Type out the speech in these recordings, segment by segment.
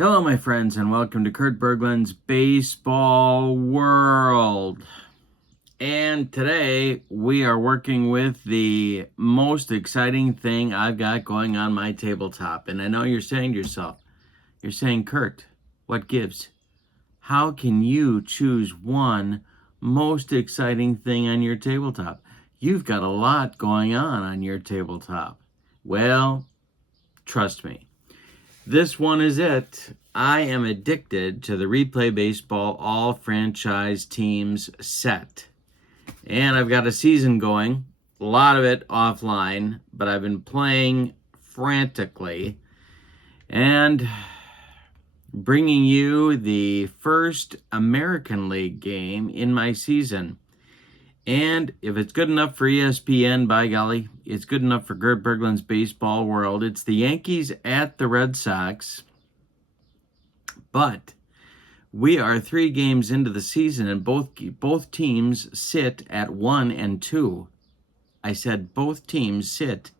Hello, my friends, and welcome to Kurt Berglund's Baseball World. And today we are working with the most exciting thing I've got going on my tabletop. And I know you're saying to yourself, Kurt, what gives? How can you choose one most exciting thing on your tabletop? You've got a lot going on your tabletop. Well, trust me. This one is it. I am addicted to the Replay Baseball All Franchise Teams set. And I've got a season going, a lot of it offline, but I've been playing frantically and bringing you the first American League game in my season. And if it's good enough for ESPN, by golly, it's good enough for Kurt Berglund's Baseball World. It's the Yankees at the Red Sox. But we are 3 games into the season, and both teams sit at 1-2. I said both teams sit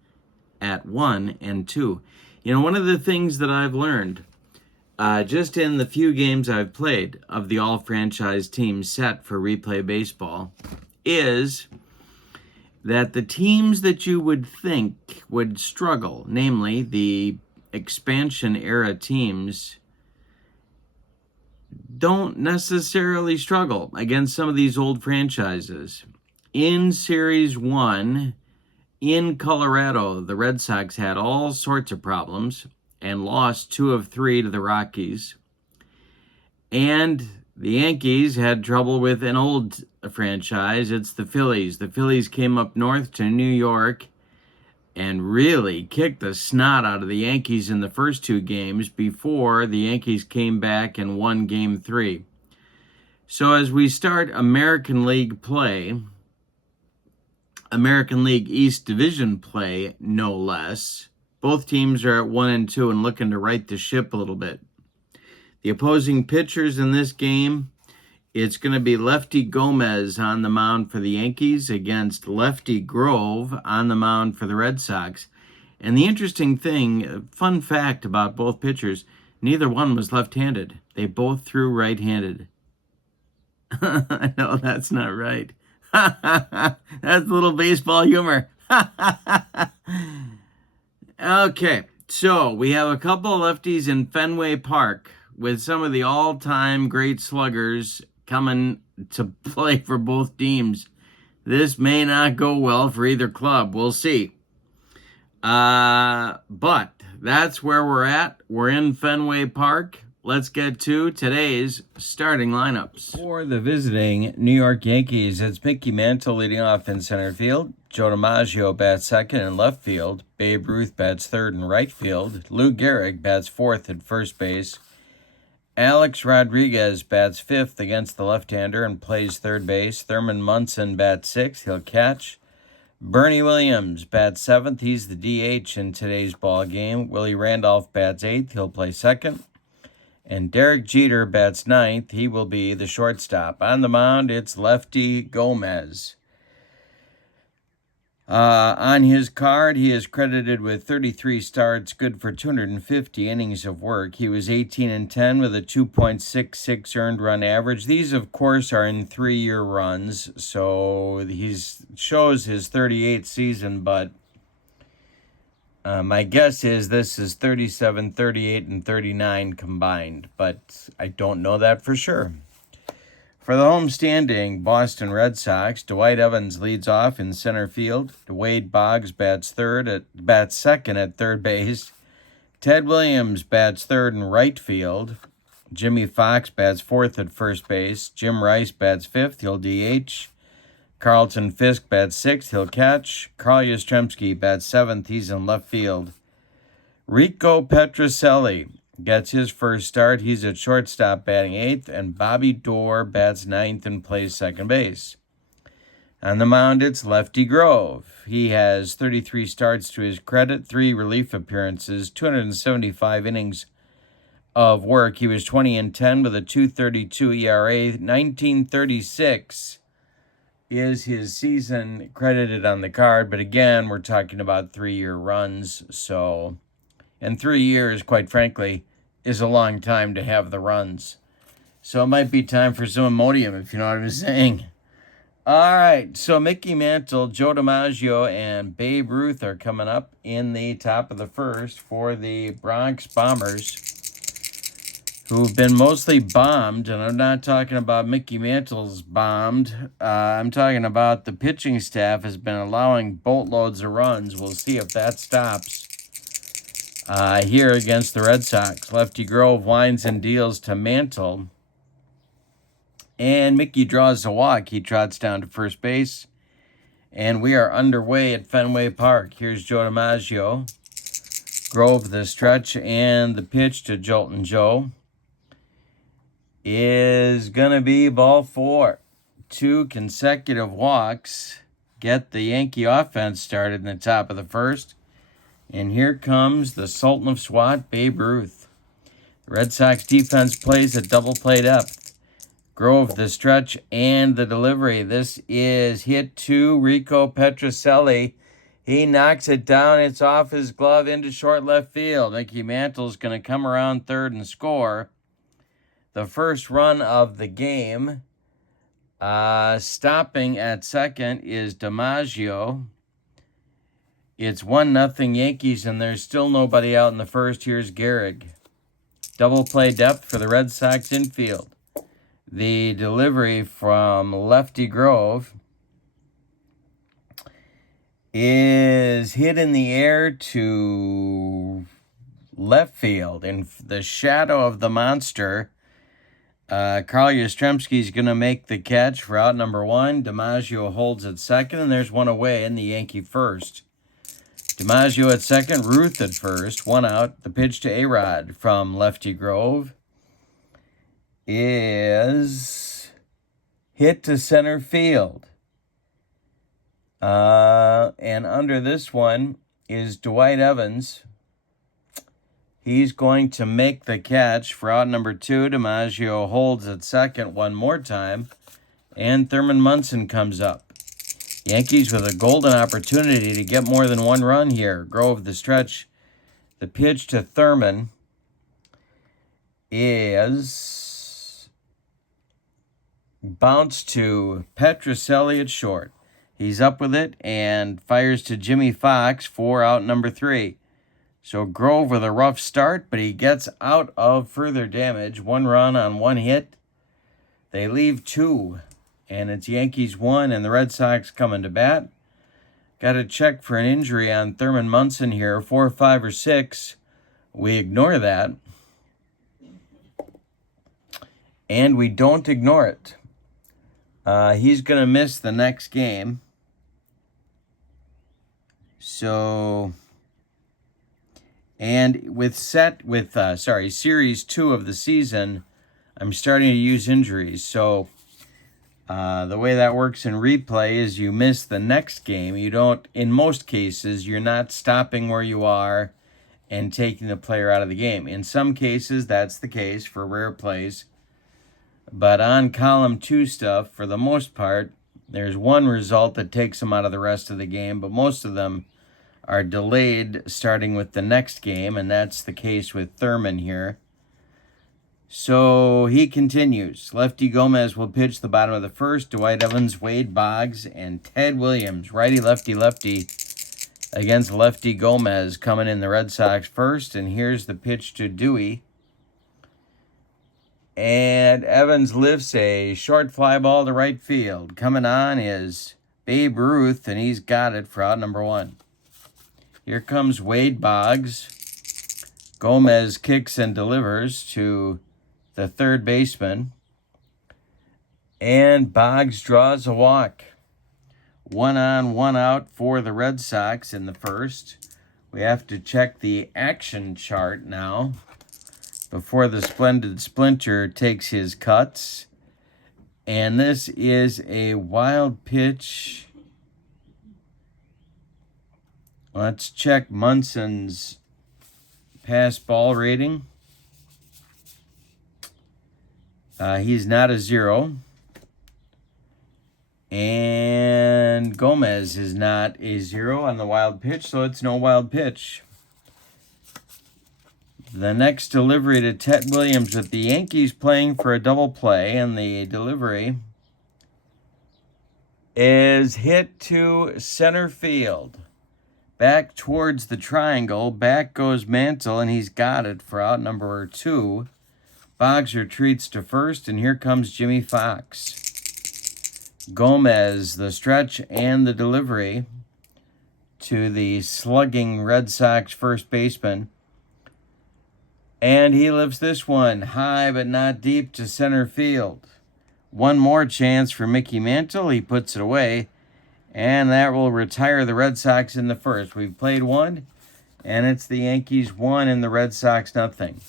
at 1-2. You know, one of the things that I've learned, just in the few games I've played of the all-franchise team set for Replay Baseball, is that the teams that you would think would struggle, namely the expansion era teams, don't necessarily struggle against some of these old franchises. In Series 1 in Colorado, the Red Sox had all sorts of problems and lost 2 of 3 to the Rockies. And the Yankees had trouble with an old franchise. It's the Phillies. The Phillies came up north to New York and really kicked the snot out of the Yankees in the first 2 games before the Yankees came back and won Game 3. So as we start American League play, American League East Division play, no less, both teams are at 1-2 and looking to right the ship a little bit. The opposing pitchers in this game, it's going to be Lefty Gomez on the mound for the Yankees against Lefty Grove on the mound for the Red Sox. And the interesting thing, fun fact about both pitchers, neither one was left-handed. They both threw right-handed. I know that's not right. That's a little baseball humor. Okay, so we have a couple of lefties in Fenway Park with some of the all-time great sluggers coming to play for both teams. This may not go well for either club. We'll see. But that's where we're at. We're in Fenway Park. Let's get to today's starting lineups. For the visiting New York Yankees, it's Mickey Mantle leading off in center field. Joe DiMaggio bats second in left field. Babe Ruth bats third in right field. Lou Gehrig bats fourth at first base. Alex Rodriguez bats fifth against the left-hander and plays third base. Thurman Munson bats sixth. He'll catch. Bernie Williams bats seventh. He's the DH in today's ball game. Willie Randolph bats eighth. He'll play second. And Derek Jeter bats ninth. He will be the shortstop. On the mound, it's Lefty Gomez. On his card, he is credited with 33 starts, good for 250 innings of work. He was 18-10 with a 2.66 earned run average. These, of course, are in 3-year runs, so he shows his 38th season, but my guess is this is 37, 38, and 39 combined, but I don't know that for sure. For the homestanding Boston Red Sox, Dwight Evans leads off in center field. Wade Boggs bats second at third base. Ted Williams bats third in right field. Jimmy Fox bats fourth at first base. Jim Rice bats fifth. He'll DH. Carlton Fisk bats sixth. He'll catch. Carl Yastrzemski bats seventh. He's in left field. Rico Petrocelli gets his first start. He's at shortstop batting eighth, and Bobby Doerr bats ninth and plays second base. On the mound, it's Lefty Grove. He has 33 starts to his credit, 3 relief appearances, 275 innings of work. He was 20-10 with a 2.32 ERA. 1936 is his season credited on the card, but again, we're talking about 3-year runs, so... And 3 years, quite frankly, is a long time to have the runs. So it might be time for some Imodium, if you know what I'm saying. All right, so Mickey Mantle, Joe DiMaggio, and Babe Ruth are coming up in the top of the first for the Bronx Bombers, who've been mostly bombed, and I'm not talking about Mickey Mantle's bombed. I'm talking about the pitching staff has been allowing boatloads of runs. We'll see if that stops here against the Red Sox. Lefty Grove winds and deals to Mantle. And Mickey draws a walk. He trots down to first base. And we are underway at Fenway Park. Here's Joe DiMaggio. Grove the stretch, and the pitch to Joltin' Joe is going to be ball 4. 2 consecutive walks get the Yankee offense started in the top of the first. And here comes the Sultan of SWAT, Babe Ruth. The Red Sox defense plays at double play depth. Grove, the stretch, and the delivery. This is hit to Rico Petrocelli. He knocks it down. It's off his glove into short left field. Mickey Mantle's going to come around third and score. The first run of the game. Stopping at second is DiMaggio. It's 1-0 Yankees, and there's still nobody out in the first. Here's Gehrig. Double play depth for the Red Sox infield. The delivery from Lefty Grove is hit in the air to left field. In the shadow of the monster, Carl Yastrzemski's going to make the catch for out number 1. DiMaggio holds at second, and there's one away in the Yankee first. DiMaggio at second, Ruth at first, 1 out. The pitch to A-Rod from Lefty Grove is hit to center field. And under this one is Dwight Evans. He's going to make the catch for out number 2. DiMaggio holds at second one more time. And Thurman Munson comes up. Yankees with a golden opportunity to get more than 1 run here. Grove the stretch. The pitch to Thurman is bounce to Petrocelli at short. He's up with it and fires to Jimmy Fox for out number 3. So Grove with a rough start, but he gets out of further damage. 1 run on 1 hit. They leave 2, and it's Yankees 1 and the Red Sox coming to bat. Got to check for an injury on Thurman Munson here. 4, 5, or 6. We ignore that. And we don't ignore it. He's going to miss the next game. So, and with series 2 of the season, I'm starting to use injuries. So, the way that works in replay is you miss the next game. You don't, in most cases, you're not stopping where you are and taking the player out of the game. In some cases, that's the case for rare plays. But on column 2 stuff, for the most part, there's one result that takes them out of the rest of the game, but most of them are delayed starting with the next game, and that's the case with Thurman here. So he continues. Lefty Gomez will pitch the bottom of the first. Dwight Evans, Wade Boggs, and Ted Williams, righty, lefty against Lefty Gomez coming in the Red Sox first. And here's the pitch to Dewey. And Evans lifts a short fly ball to right field. Coming on is Babe Ruth, and he's got it for out number 1. Here comes Wade Boggs. Gomez kicks and delivers to the third baseman. And Boggs draws a walk. 1 on, 1 out for the Red Sox in the first. We have to check the action chart now before the Splendid Splinter takes his cuts. And this is a wild pitch. Let's check Munson's pass ball rating. He's not a 0. And Gomez is not a 0 on the wild pitch, so it's no wild pitch. The next delivery to Ted Williams with the Yankees playing for a double play, and the delivery is hit to center field. Back towards the triangle. Back goes Mantle, and he's got it for out number 2. Boggs retreats to first, and here comes Jimmy Fox. Gomez, the stretch and the delivery to the slugging Red Sox first baseman. And he lifts this one high but not deep to center field. One more chance for Mickey Mantle. He puts it away, and that will retire the Red Sox in the first. We've played one, and it's the Yankees 1 and the Red Sox nothing.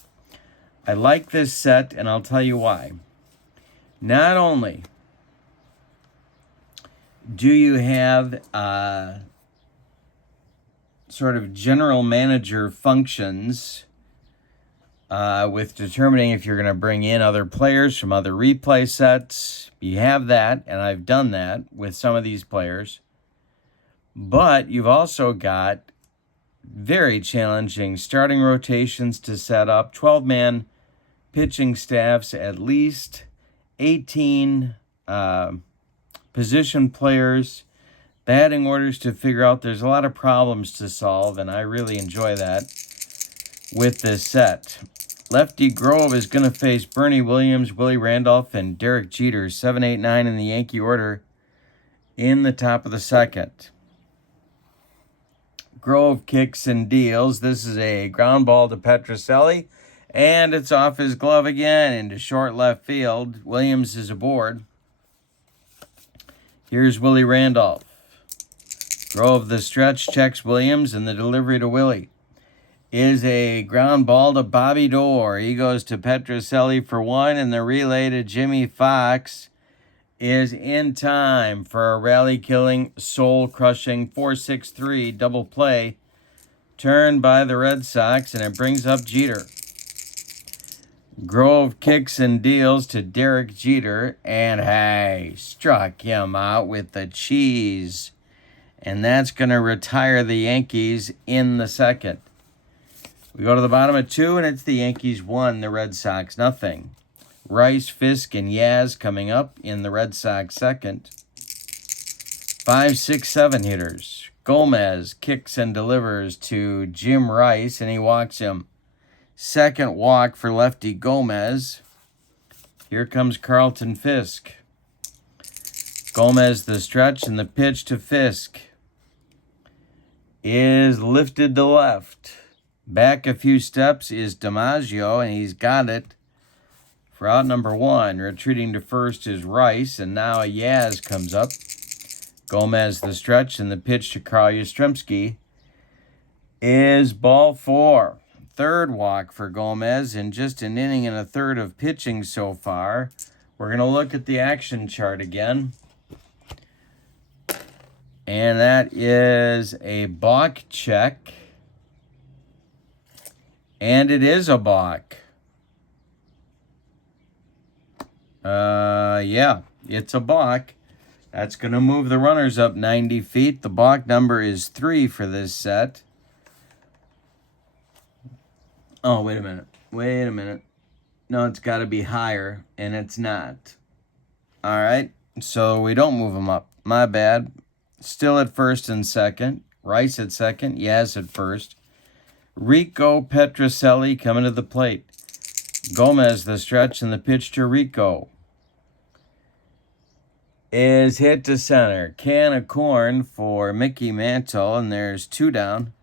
I like this set, and I'll tell you why. Not only do you have sort of general manager functions with determining if you're going to bring in other players from other replay sets. You have that, and I've done that with some of these players. But you've also got very challenging starting rotations to set up, 12-man pitching staffs, at least 18 position players, batting orders to figure out. There's a lot of problems to solve, and I really enjoy that with this set. Lefty Grove is going to face Bernie Williams, Willie Randolph, and Derek Jeter, 7, 8, 9 in the Yankee order in the top of the second. Grove kicks and deals. This is a ground ball to Petrocelli, and it's off his glove again into short left field. Williams is aboard. Here's Willie Randolph. Grove the stretch, checks Williams, and the delivery to Willie is a ground ball to Bobby Dorr. He goes to Petrocelli for one, and the relay to Jimmy Fox is in time for a rally-killing, soul-crushing 4-6-3 double play turned by the Red Sox, and it brings up Jeter. Grove kicks and deals to Derek Jeter, and hey, struck him out with the cheese. And that's going to retire the Yankees in the second. We go to the bottom of 2, and it's the Yankees 1, the Red Sox nothing. Rice, Fisk, and Yaz coming up in the Red Sox second. 5, 6, 7 hitters. Gomez kicks and delivers to Jim Rice, and he walks him. Second walk for lefty Gomez. Here comes Carlton Fisk. Gomez the stretch, and the pitch to Fisk is lifted to left. Back a few steps is DiMaggio, and he's got it for out number 1. Retreating to first is Rice, and now Yaz comes up. Gomez the stretch, and the pitch to Carl Yastrzemski is ball 4. Third walk for Gomez in just an inning and a third of pitching so far. We're going to look at the action chart again. And that is a balk check. And it is a balk. Yeah, it's a balk. That's going to move the runners up 90 feet. The balk number is 3 for this set. Oh, wait a minute. No, it's got to be higher, and it's not. All right, so we don't move them up. My bad. Still at first and second. Rice at second. Yaz at first. Rico Petrocelli coming to the plate. Gomez the stretch, and the pitch to Rico is hit to center. Can of corn for Mickey Mantle, and there's 2 down.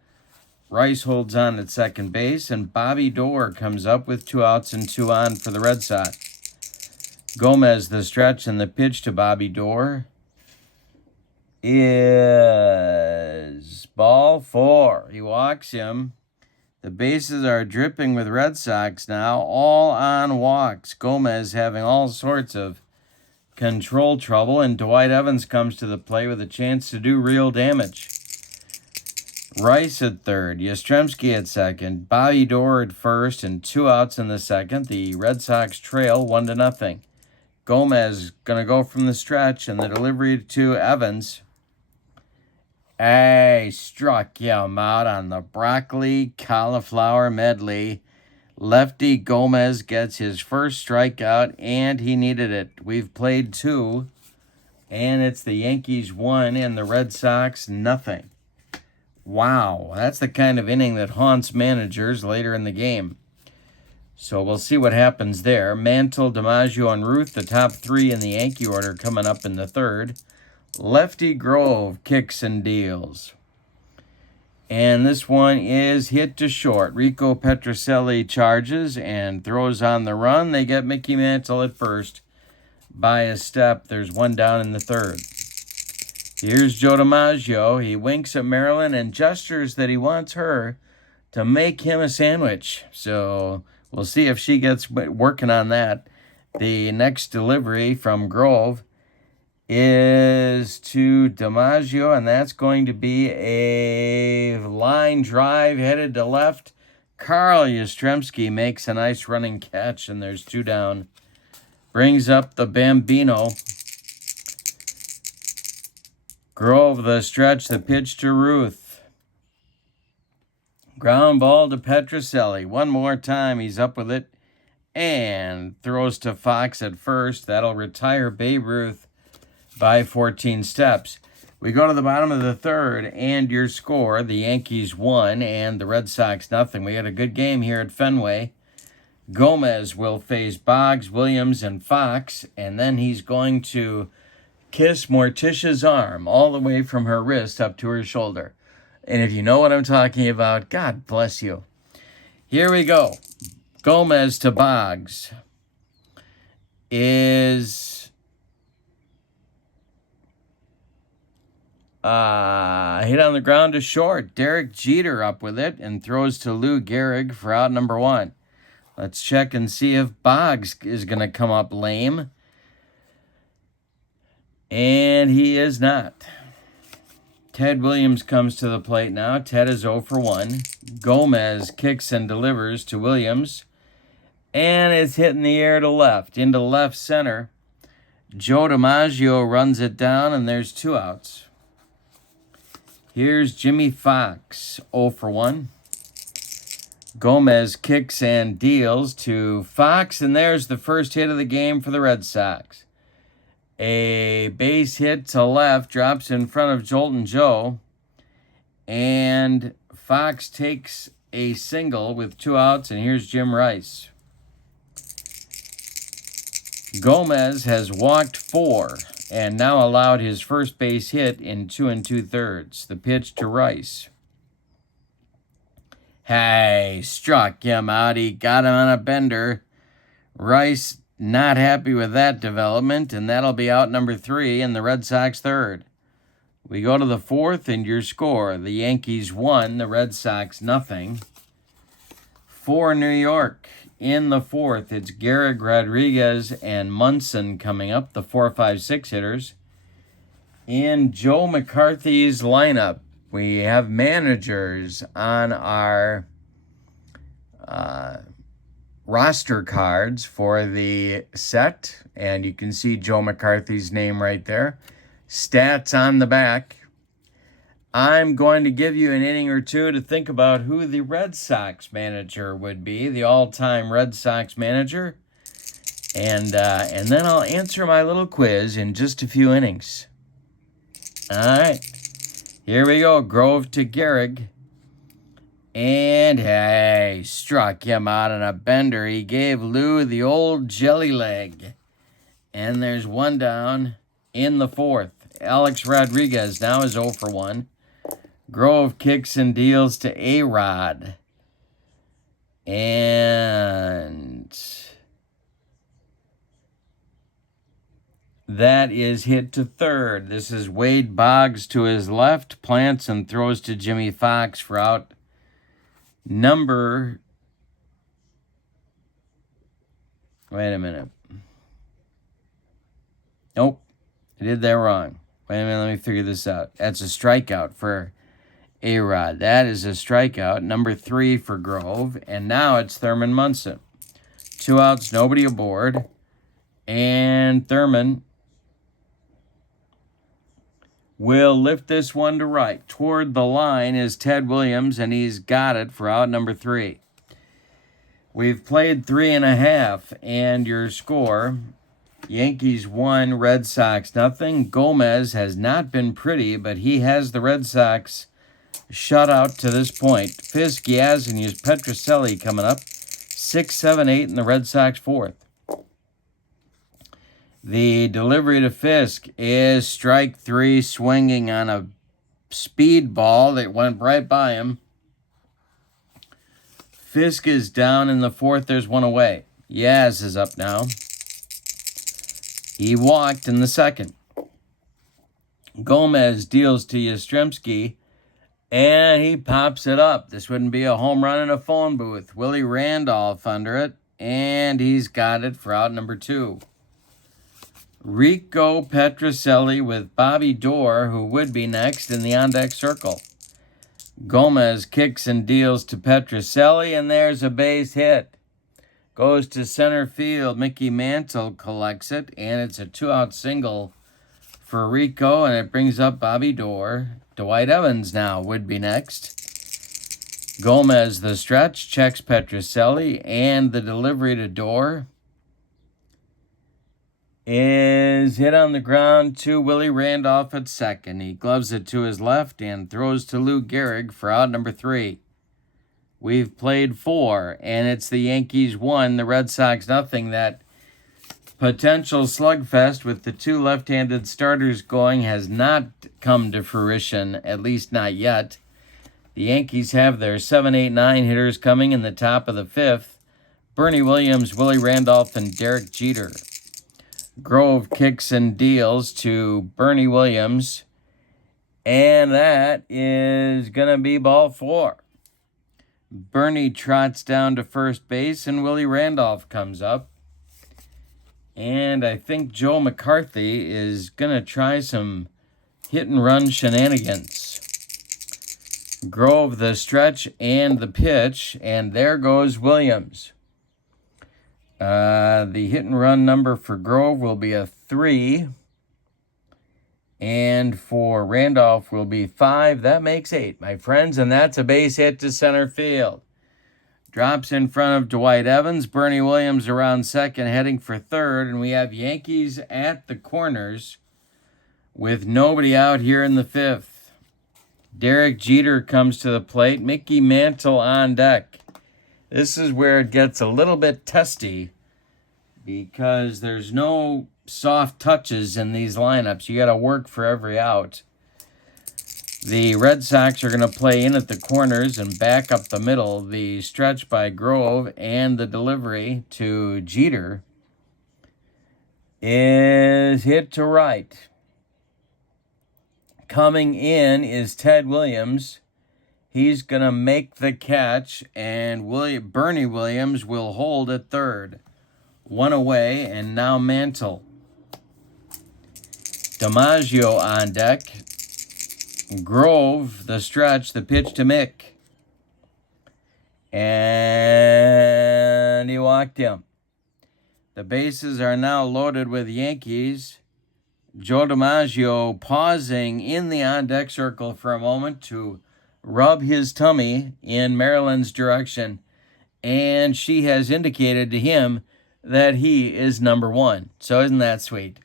Rice holds on at second base, and Bobby Dorr comes up with 2 outs and 2 on for the Red Sox. Gomez the stretch, and the pitch to Bobby Dorr is ball 4. He walks him. The bases are dripping with Red Sox now, all on walks. Gomez having all sorts of control trouble, and Dwight Evans comes to the plate with a chance to do real damage. Rice at third, Yastrzemski at second, Bobby Dorr at first, and 2 outs in the second. The Red Sox trail 1-0. Gomez going to go from the stretch, and the delivery to Evans. Struck him out on the broccoli cauliflower medley. Lefty Gomez gets his first strikeout, and he needed it. We've played 2, and it's the Yankees 1 and the Red Sox nothing. Wow, that's the kind of inning that haunts managers later in the game. So we'll see what happens there. Mantle, DiMaggio, and Ruth, the top 3 in the Yankee order coming up in the 3rd. Lefty Grove kicks and deals. And this one is hit to short. Rico Petrocelli charges and throws on the run. They get Mickey Mantle at first by a step. There's one down in the 3rd. Here's Joe DiMaggio. He winks at Marilyn and gestures that he wants her to make him a sandwich. So we'll see if she gets working on that. The next delivery from Grove is to DiMaggio, and that's going to be a line drive headed to left. Carl Yastrzemski makes a nice running catch, and there's 2 down. Brings up the Bambino. Grove, the stretch, the pitch to Ruth. Ground ball to Petrocelli. One more time, he's up with it. And throws to Fox at first. That'll retire Babe Ruth by 14 steps. We go to the bottom of the 3rd, and your score, the Yankees 1 and the Red Sox nothing. We had a good game here at Fenway. Gomez will face Boggs, Williams, and Fox, and then he's going to kiss Morticia's arm all the way from her wrist up to her shoulder. And if you know what I'm talking about, God bless you. Here we go. Gomez to Boggs is hit on the ground to short. Derek Jeter up with it and throws to Lou Gehrig for out number 1. Let's check and see if Boggs is going to come up lame. And he is not. Ted Williams comes to the plate now. Ted is 0 for 1. Gomez kicks and delivers to Williams. And it's hit in the air to left, into left center. Joe DiMaggio runs it down, and there's 2 outs. Here's Jimmy Fox, 0 for 1. Gomez kicks and deals to Fox, and there's the first hit of the game for the Red Sox. A base hit to left, drops in front of Jolton Joe, and Fox takes a single with 2 outs, and here's Jim Rice. Gomez has walked 4 and now allowed his first base hit in 2 2/3. The pitch to Rice. Hey, struck him out. He got him on a bender. Rice not happy with that development, and that'll be out number 3 in the Red Sox 3rd. We go to the 4th, and your score, the Yankees 1, the Red Sox nothing. For New York, in the 4th, it's Gehrig, Rodriguez, and Munson coming up, the 4, 5, 6 hitters. In Joe McCarthy's lineup, we have managers on our roster cards for the set, and you can see Joe McCarthy's name right there. Stats on the back. I'm going to give you an inning or 2 to think about who the Red Sox manager would be, the all-time Red Sox manager. And then I'll answer my little quiz in just a few innings. All right. Here we go. Grove to Gehrig. And, hey, struck him out on a bender. He gave Lou the old jelly leg. And there's 1 down in the 4th. Alex Rodriguez now is 0 for 1. Grove kicks and deals to A-Rod. And that is hit to 3rd. This is Wade Boggs to his left. Plants and throws to Jimmy Fox for out number... Wait a minute. Nope. I did that wrong. Wait a minute, let me figure this out. That's a strikeout for A-Rod. That is a strikeout. Number 3 for Grove. And now it's Thurman Munson. 2 outs, nobody aboard. And Thurman will lift this one to right. Toward the line is Ted Williams, and he's got it for out number 3. We've played 3.5, and your score: Yankees 1, Red Sox nothing. Gomez has not been pretty, but he has the Red Sox shut out to this point. Fisk, Yaz, and Petrocelli coming up. 6, 7, 8 in the Red Sox fourth. The delivery to Fisk is strike 3, swinging on a speed ball that went right by him. Fisk is down in the fourth. There's one away. Yaz is up now. He walked in the second. Gomez deals to Yastrzemski, and he pops it up. This wouldn't be a home run in a phone booth. Willie Randolph under it, and he's got it for out number 2. Rico Petrocelli with Bobby Doerr, who would be next in the on-deck circle. Gomez kicks and deals to Petrocelli, and there's a base hit. Goes to center field. Mickey Mantle collects it, and it's a 2-out single for Rico, and it brings up Bobby Doerr. Dwight Evans now would be next. Gomez, the stretch, checks Petrocelli, and the delivery to Doerr is hit on the ground to Willie Randolph at second. He gloves it to his left and throws to Lou Gehrig for out number 3. We've played 4, and it's the Yankees 1, the Red Sox nothing. That potential slugfest with the 2 left-handed starters going has not come to fruition, at least not yet. The Yankees have their 7, 8, 9 hitters coming in the top of the 5th. Bernie Williams, Willie Randolph, and Derek Jeter. Grove kicks and deals to Bernie Williams, and that is going to be ball 4. Bernie trots down to first base, and Willie Randolph comes up. And I think Joe McCarthy is going to try some hit-and-run shenanigans. Grove, the stretch, and the pitch, and there goes Williams. The hit-and-run number for Grove will be a 3. And for Randolph will be 5. That makes 8, my friends, and that's a base hit to center field. Drops in front of Dwight Evans. Bernie Williams around second, heading for third, and we have Yankees at the corners with nobody out here in the 5th. Derek Jeter comes to the plate. Mickey Mantle on deck. This is where it gets a little bit testy because there's no soft touches in these lineups. You got to work for every out. The Red Sox are going to play in at the corners and back up the middle. The stretch by Grove and the delivery to Jeter is hit to right. Coming in is Ted Williams. He's going to make the catch, and Bernie Williams will hold at third. One away, and now Mantle. DiMaggio on deck. Grove, the stretch, the pitch to Mick. And he walked him. The bases are now loaded with Yankees. Joe DiMaggio pausing in the on-deck circle for a moment to rub his tummy in Marilyn's direction. And she has indicated to him that he is number 1. So isn't that sweet?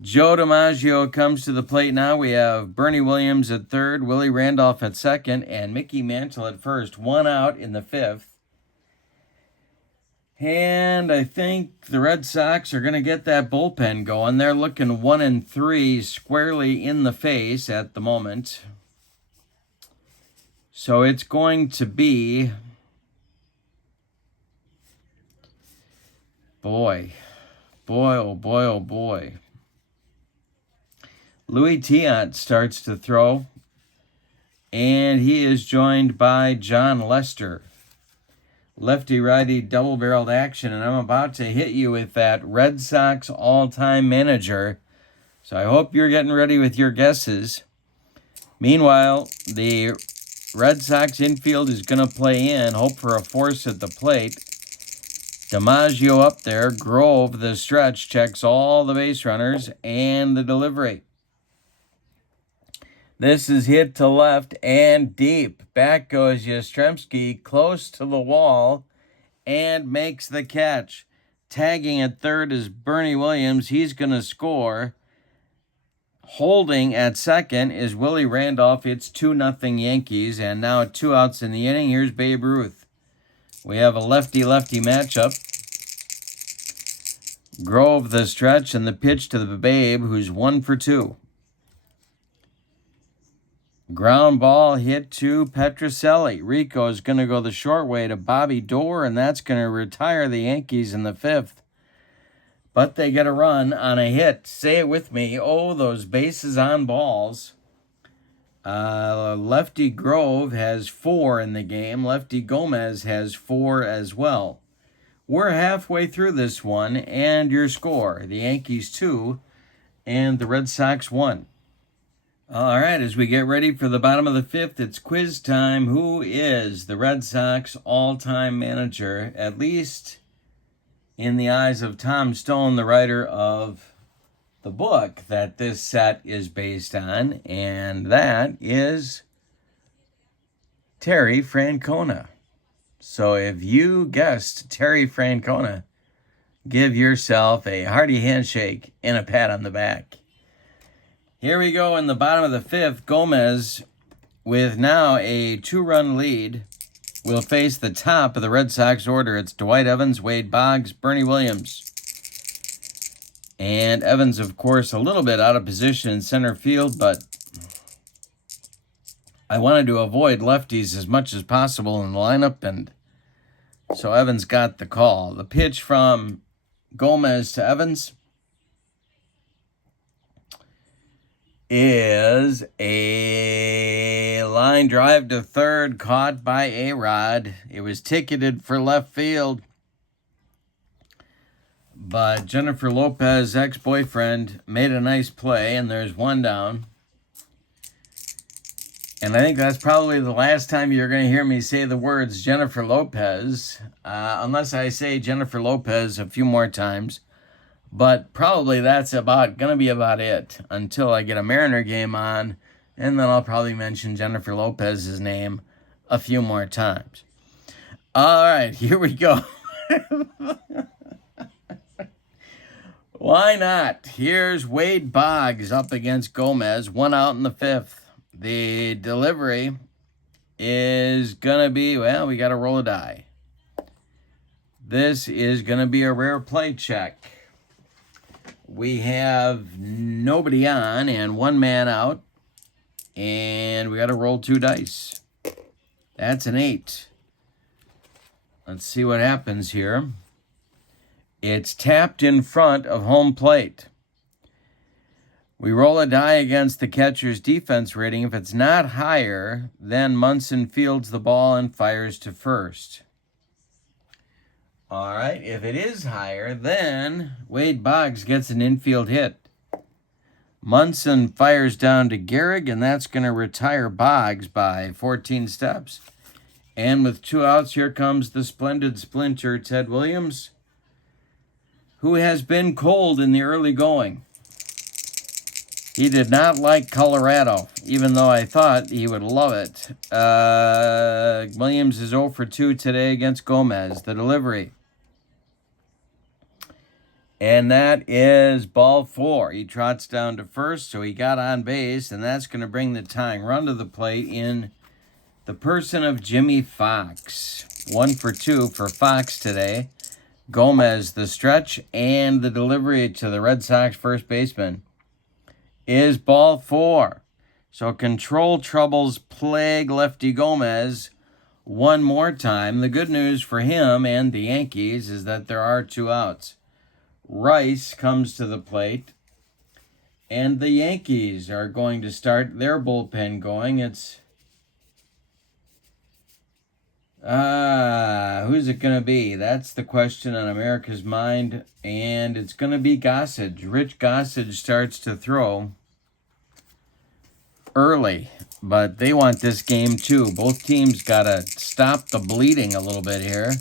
Joe DiMaggio comes to the plate now. We have Bernie Williams at third, Willie Randolph at second, and Mickey Mantle at first. 1 out in the 5th. And I think the Red Sox are going to get that bullpen going. They're looking 1-3 squarely in the face at the moment. So it's going to be, boy, oh boy. Louis Tiant starts to throw, and he is joined by John Lester. Lefty-righty double-barreled action, and I'm about to hit you with that Red Sox all-time manager. So I hope you're getting ready with your guesses. Meanwhile, the Red Sox infield is going to play in, hope for a force at the plate. DiMaggio up there. Grove, the stretch, checks all the base runners, and the delivery. This is hit to left and deep. Back goes Yastrzemski, close to the wall, and makes the catch. Tagging at third is Bernie Williams. He's going to score. Holding at second is Willie Randolph. It's 2-0 Yankees, and now 2 outs in the inning. Here's Babe Ruth. We have a lefty-lefty matchup. Grove the stretch and the pitch to the Babe, who's 1 for 2. Ground ball hit to Petrocelli. Rico is going to go the short way to Bobby Dorr, and that's going to retire the Yankees in the 5th. But they get a run on a hit. Say it with me. Oh, those bases on balls. Lefty Grove has 4 in the game. Lefty Gomez has 4 as well. We're halfway through this one, and your score. The Yankees 2 and the Red Sox 1. All right, as we get ready for the bottom of the 5th, it's quiz time. Who is the Red Sox all-time manager, at least in the eyes of Tom Stone, the writer of the book that this set is based on, and that is Terry Francona. So if you guessed Terry Francona, give yourself a hearty handshake and a pat on the back. Here we go in the bottom of the 5th. Gomez, with now a 2-run lead, will face the top of the Red Sox order. It's Dwight Evans, Wade Boggs, Bernie Williams. And Evans, of course, a little bit out of position in center field, but I wanted to avoid lefties as much as possible in the lineup, and so Evans got the call. The pitch from Gomez to Evans is a line drive to third, caught by A-Rod. It was ticketed for left field, but Jennifer Lopez, ex-boyfriend, made a nice play, and there's 1 down. And I think that's probably the last time you're going to hear me say the words Jennifer Lopez, unless I say Jennifer Lopez a few more times. But probably that's going to be about it until I get a Mariner game on, and then I'll probably mention Jennifer Lopez's name a few more times. All right, here we go. Why not? Here's Wade Boggs up against Gomez, 1 out in the 5th. The delivery is going to be, well, we got to roll a die. This is going to be a rare play check. We have nobody on and 1 man out, and we got to roll 2 dice. That's an 8. Let's see what happens here. It's tapped in front of home plate. We roll a die against the catcher's defense rating. If it's not higher, then Munson fields the ball and fires to first. All right, if it is higher, then Wade Boggs gets an infield hit. Munson fires down to Gehrig, and that's going to retire Boggs by 14 steps. And with 2 outs, here comes the splendid splinter, Ted Williams, who has been cold in the early going. He did not like Colorado, even though I thought he would love it. Williams is 0 for 2 today against Gomez. The delivery. And that is ball 4. He trots down to first, so he got on base, and that's going to bring the tying run to the plate in the person of Jimmy Fox. 1 for 2 for Fox today. Gomez, the stretch, and the delivery to the Red Sox first baseman is ball 4. So control troubles plague lefty Gomez one more time. The good news for him and the Yankees is that there are 2 outs. Rice comes to the plate, and the Yankees are going to start their bullpen going. It's who's it going to be? That's the question on America's mind, and it's going to be Gossage. Rich Gossage starts to throw early, but they want this game too. Both teams got to stop the bleeding a little bit here.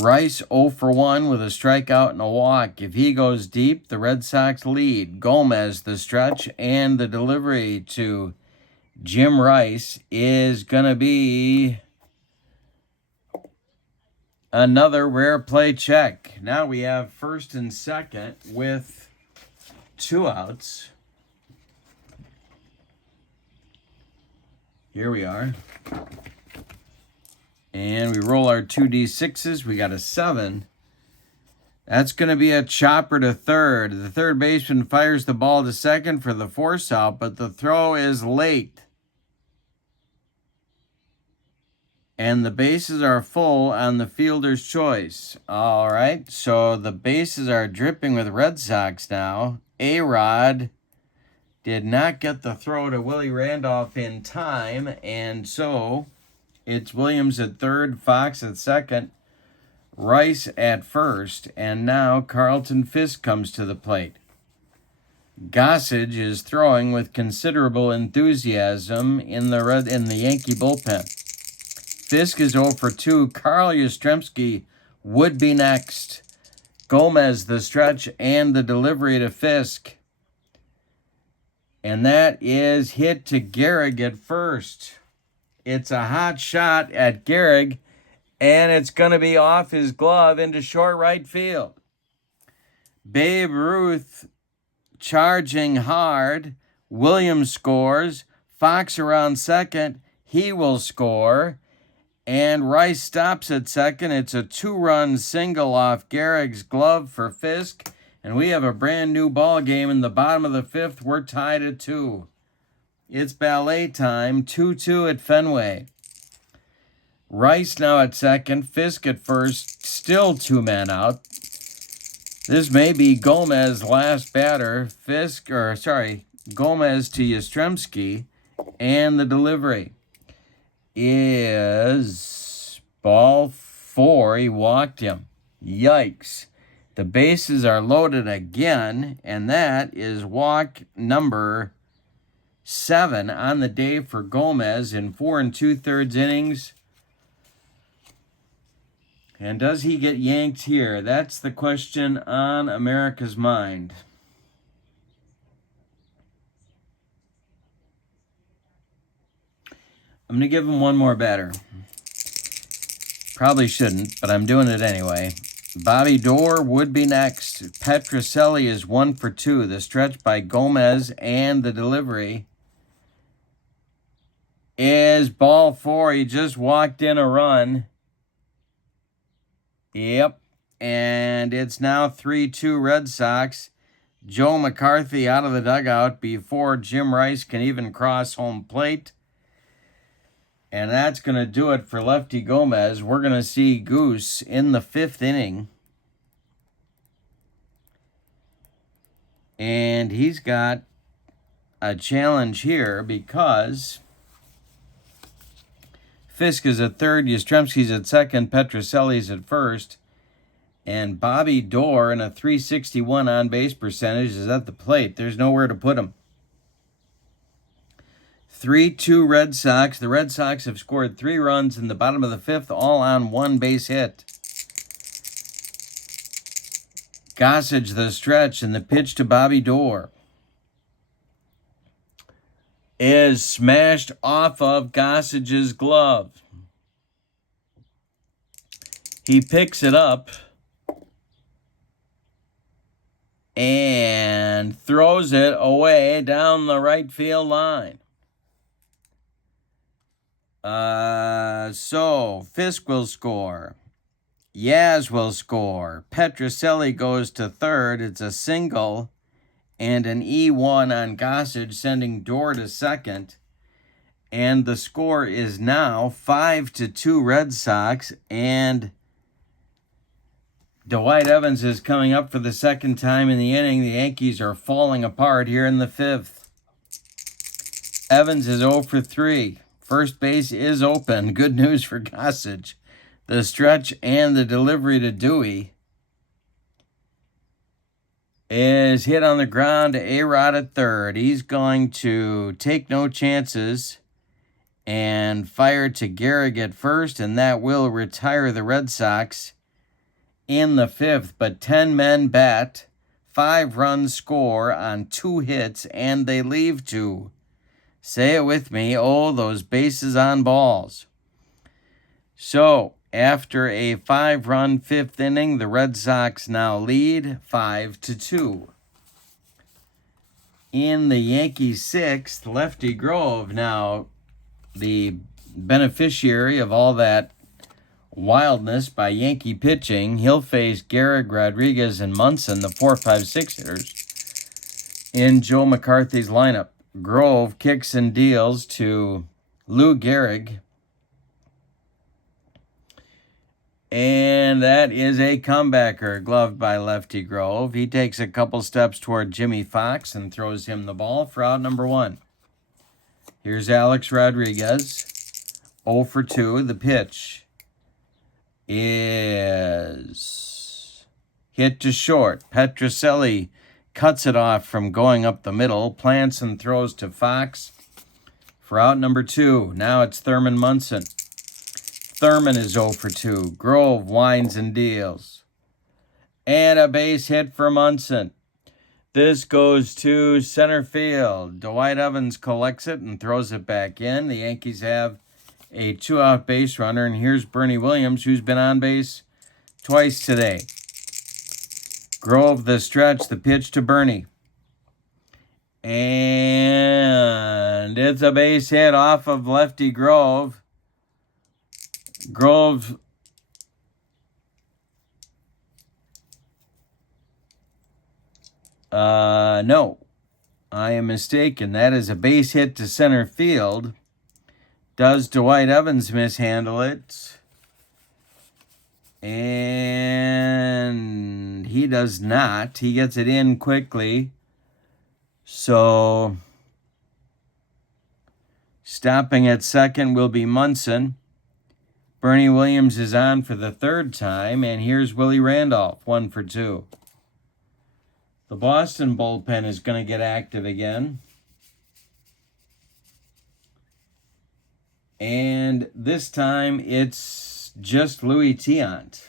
Rice 0 for 1 with a strikeout and a walk. If he goes deep, the Red Sox lead. Gomez, the stretch, and the delivery to Jim Rice is going to be Another rare play check. Now we have first and second with 2 outs. Here we are. And we roll our 2d6s. We got a 7. That's going to be a chopper to third. The third baseman fires the ball to second for the force out, but the throw is late. And the bases are full on the fielder's choice. All right, so the bases are dripping with Red Sox now. A-Rod did not get the throw to Willie Randolph in time, and so it's Williams at third, Fox at second, Rice at first, and now Carlton Fisk comes to the plate. Gossage is throwing with considerable enthusiasm in the Yankee bullpen. Fisk is 0 for 2. Carl Yastrzemski would be next. Gomez, the stretch and the delivery to Fisk. And that is hit to Gehrig at first. It's a hot shot at Gehrig, and it's going to be off his glove into short right field. Babe Ruth charging hard. Williams scores. Fox around second. He will score. And Rice stops at second. It's a 2-run single off Gehrig's glove for Fisk. And we have a brand new ball game in the bottom of the 5th. We're tied at 2. It's ballet time. 2-2 at Fenway. Rice now at second. Fisk at first. Still 2 men out. This may be Gomez's last batter. Gomez to Yastrzemski. And the delivery is ball 4. He walked him. Yikes. The bases are loaded again, and that is walk number 7 on the day for Gomez in 4 2/3 innings. And does he get yanked here? That's the question on America's mind. I'm going to give him one more batter. Probably shouldn't, but I'm doing it anyway. Bobby Doerr would be next. Petrocelli is 1 for 2. The stretch by Gomez and the delivery is ball 4. He just walked in a run. Yep. And it's now 3-2 Red Sox. Joe McCarthy out of the dugout before Jim Rice can even cross home plate. And that's going to do it for Lefty Gomez. We're going to see Goose in the 5th inning. And he's got a challenge here because Fisk is at third, Yastrzemski's at second, Petrocelli's at first. And Bobby Doerr in a .361 on-base percentage is at the plate. There's nowhere to put him. 3-2 Red Sox. The Red Sox have scored 3 runs in the bottom of the 5th, all on 1 base hit. Gossage the stretch, and the pitch to Bobby Doerr is smashed off of Gossage's glove. He picks it up and throws it away down the right field line. So Fisk will score. Yaz will score. Petrocelli goes to third. It's a single and an E1 on Gossage, sending Doerr to second. And the score is now 5-2 Red Sox. And Dwight Evans is coming up for the second time in the inning. The Yankees are falling apart here in the 5th. Evans is 0 for 3. First base is open. Good news for Gossage. The stretch and the delivery to Dewey is hit on the ground to A-Rod at third. He's going to take no chances and fire to Gehrig at first, and that will retire the Red Sox in the 5th. But 10 men bat, 5 runs score on 2 hits, and they leave 2. Say it with me. Oh, those bases on balls. So After a 5-run fifth inning, the Red Sox now lead 5-2. In the Yankees' sixth, Lefty Grove, now the beneficiary of all that wildness by Yankee pitching, he'll face Gehrig, Rodriguez, and Munson, the 4-5-6 hitters, in Joe McCarthy's lineup. Grove kicks and deals to Lou Gehrig, and that is a comebacker gloved by Lefty Grove. He takes a couple steps toward Jimmy Fox and throws him the ball for out number 1. Here's Alex Rodriguez, 0 for 2. The pitch is hit to short. Petrocelli cuts it off from going up the middle, plants and throws to Fox for out number 2. Now it's Thurman Munson. Thurman is 0 for 2. Grove winds and deals. And a base hit for Munson. This goes to center field. Dwight Evans collects it and throws it back in. The Yankees have a 2-out base runner, and here's Bernie Williams, who's been on base twice today. Grove the stretch, the pitch to Bernie. And it's a base hit off of Lefty Grove. Grove no, I am mistaken. That is a base hit to center field. Does Dwight Evans mishandle it? And he does not. He gets it in quickly. So stopping at second will be Munson. Bernie Williams is on for the third time, and here's Willie Randolph, 1 for 2. The Boston bullpen is going to get active again. And this time it's just Louis Tiant.